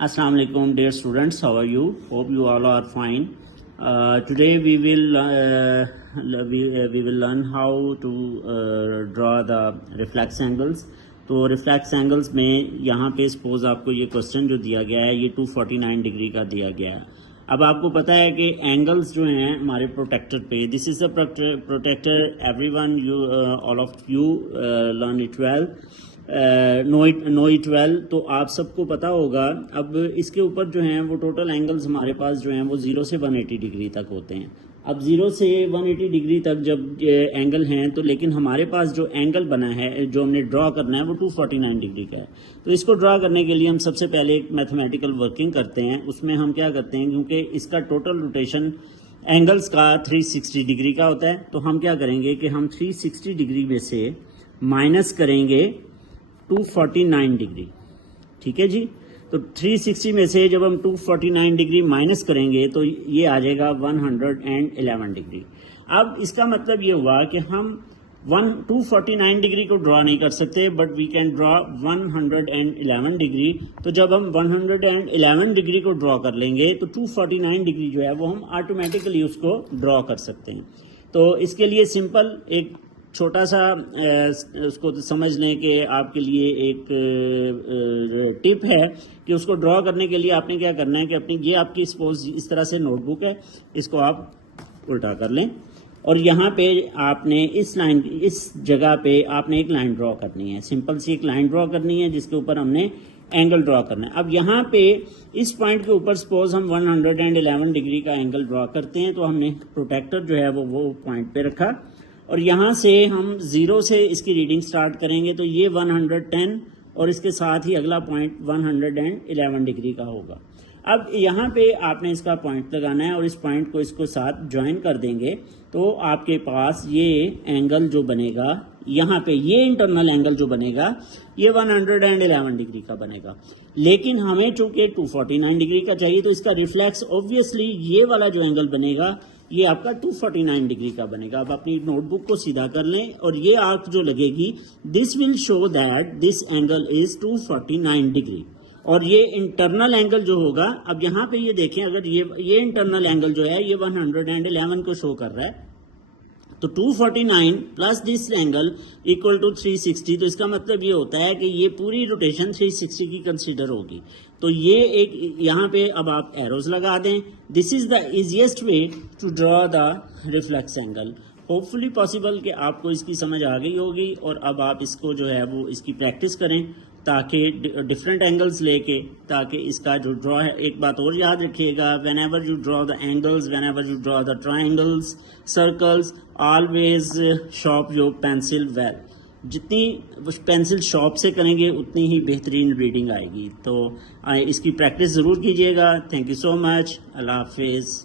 Assalamu alaikum, dear students. How are you? Hope you all are fine. Today we will learn how to draw the reflex angles. تو reflex angles میں یہاں پہ suppose آپ کو یہ question جو دیا گیا ہے یہ 249 ڈگری کا دیا گیا ہے. اب آپ کو پتہ ہے کہ اینگلس جو ہیں ہمارے پروٹیکٹر پہ, this is the protector, everyone you all of you learn it well, know it well. تو آپ سب کو پتہ ہوگا. اب اس کے اوپر جو ہیں وہ ٹوٹل اینگلز ہمارے پاس جو ہیں وہ 0 سے 180 ڈگری تک ہوتے ہیں. اب 0 سے 180 ڈگری تک جب اینگل ہیں تو لیکن ہمارے پاس جو اینگل بنا ہے جو ہم نے ڈرا کرنا ہے وہ 249 ڈگری کا ہے. تو اس کو ڈرا کرنے کے لیے ہم سب سے پہلے ایک میتھمیٹیکل ورکنگ کرتے ہیں. اس میں ہم کیا کرتے ہیں, کیونکہ اس کا ٹوٹل روٹیشن اینگلز کا 360 ڈگری کا ہوتا ہے, تو ہم کیا کریں گے کہ ہم 360 ڈگری میں سے مائنس کریں گے 249 ڈگری. ٹھیک ہے جی. تو 360 میں سے جب ہم 249 ڈگری مائنس کریں گے تو یہ آ جائے گا 111 ڈگری. اب اس کا مطلب یہ ہوا کہ ہم 249 ڈگری کو ڈرا نہیں کر سکتے, but we can draw 111 degree. تو جب ہم 111 ڈگری کو ڈرا کر لیں گے تو 249 ڈگری جو ہے وہ ہم آٹومیٹیکلی اس کو ڈرا کر سکتے ہیں. تو اس کے لیے سمپل ایک چھوٹا سا اس کو سمجھ لیں کہ آپ کے لیے ایک ٹپ ہے کہ اس کو ڈرا کرنے کے لیے آپ نے کیا کرنا ہے کہ اپنی یہ آپ کی سپوز اس طرح سے نوٹ بک ہے, اس کو آپ الٹا کر لیں اور یہاں پہ آپ نے اس جگہ پہ آپ نے ایک لائن ڈرا کرنی ہے. سمپل سی ایک لائن ڈرا کرنی ہے جس کے اوپر ہم نے اینگل ڈرا کرنا ہے. اب یہاں پہ اس پوائنٹ کے اوپر سپوز ہم 111 ڈگری کا اینگل ڈرا کرتے ہیں, تو ہم نے پروٹیکٹر جو ہے وہ پوائنٹ پہ رکھا اور یہاں سے ہم 0 سے اس کی ریڈنگ سٹارٹ کریں گے. تو یہ 110 اور اس کے ساتھ ہی اگلا پوائنٹ 111 ڈگری کا ہوگا. اب یہاں پہ آپ نے اس کا پوائنٹ لگانا ہے اور اس پوائنٹ کو اس کو ساتھ جوائن کر دیں گے تو آپ کے پاس یہ اینگل جو بنے گا یہاں پہ, یہ انٹرنل اینگل جو بنے گا یہ 111 ڈگری کا بنے گا. لیکن ہمیں چونکہ 249 ڈگری کا چاہیے تو اس کا ریفلیکس اوبویسلی یہ والا جو اینگل بنے گا یہ آپ کا 249 ڈگری کا بنے گا. اب اپنی نوٹ بک کو سیدھا کر لیں اور یہ آرک جو لگے گی this will show that this angle is 249 degree. اور یہ انٹرنل اینگل جو ہوگا, اب یہاں پہ یہ دیکھیں اگر یہ انٹرنل اینگل جو ہے یہ 111 کو شو کر رہا ہے, تو 249 plus this angle equal to 360. تو اس کا مطلب یہ ہوتا ہے کہ یہ پوری روٹیشن 360 کی کنسیڈر ہوگی. تو یہ ایک یہاں پہ اب آپ ایروز لگا دیں. This is the easiest way to draw the reflex angle. Hopefully possible کہ آپ کو اس کی سمجھ آ گئی ہوگی, اور اب آپ اس کو جو ہے وہ اس کی پریکٹس کریں تاکہ ڈفرینٹ اینگلز لے کے, تاکہ اس کا جو ڈرا ہے. ایک بات اور یاد رکھیے گا, whenever you draw the angles, whenever you draw the triangles, circles, always sharp your pencil well. جتنی پینسل شارپ سے کریں گے اتنی ہی بہترین ریڈنگ آئے گی. تو اس کی پریکٹس ضرور کیجیے گا. تھینک یو سو مچ. اللہ حافظ.